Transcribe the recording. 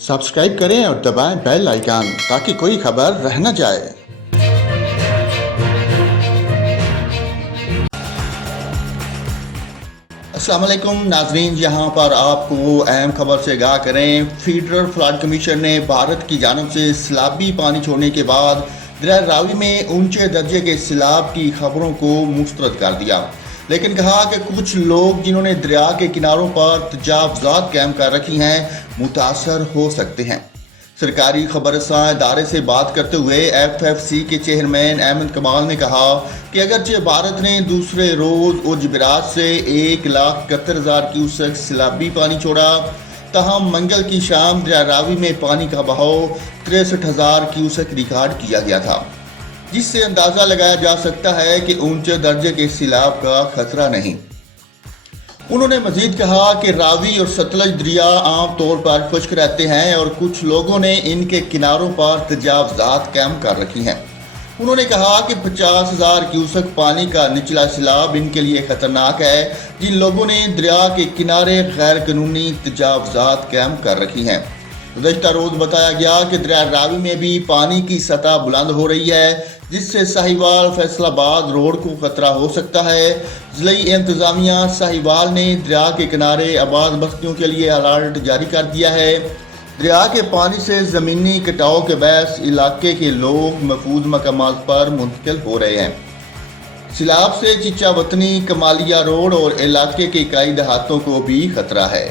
Subscribe करें और दबाएं बेल आइकन ताकि कोई खबर रह न जाए। अस्सलाम वालेकुम नाजरीन, यहाँ पर आपको अहम खबर से आगाह करें। फेडरल फ्लड कमीशन ने भारत की जानिब से सैलाबी पानी छोड़ने के बाद दरिया रावी में ऊंचे दर्जे के सैलाब की खबरों को मुस्तरद कर दिया, लेकिन कहा कि कुछ लोग जिन्होंने दरिया के किनारों पर तजावुज़ात कायम कर रखी हैं मुतासर हो सकते हैं। सरकारी खबरसां इदारे से बात करते हुए FFC के चेयरमैन अहमद कमाल ने कहा कि अगरचे भारत ने दूसरे रोज़ उजबरात से 1,71,000 क्यूसेक सैलाबी पानी छोड़ा, तहम मंगल की शाम दरिया रावी में पानी का बहाव 63,000 क्यूसेक रिकॉर्ड किया गया था, जिससे अंदाज़ा लगाया जा सकता है कि ऊंचे दर्जे के सैलाब का खतरा नहीं। उन्होंने मजीद कहा कि रावी और सतलज दरिया आम तौर पर खुश्क रहते हैं और कुछ लोगों ने इनके किनारों पर तजावुज़ात कायम कर रखी हैं। उन्होंने कहा कि 50,000 क्यूसेक पानी का निचला सैलाब इनके लिए खतरनाक है जिन लोगों ने दरिया के किनारे गैर कानूनी तजावुज़ात कायम कर रखी हैं। गुज़श्ता रोज़ बताया गया कि दरिया रावी में भी पानी की सतह बुलंद हो रही है, जिससे साहिवाल फैसलाबाद रोड को खतरा हो सकता है। ज़िला इंतज़ामिया साहिवाल ने दरिया के किनारे आबाद बस्तियों के लिए अलर्ट जारी कर दिया है। दरिया के पानी से ज़मीनी कटाव के बायस इलाके के लोग महफूज मकामात पर मुंतकिल हो रहे हैं। सैलाब से चिचा वतनी, कमालिया रोड और इलाके के कई देहातों को भी खतरा है।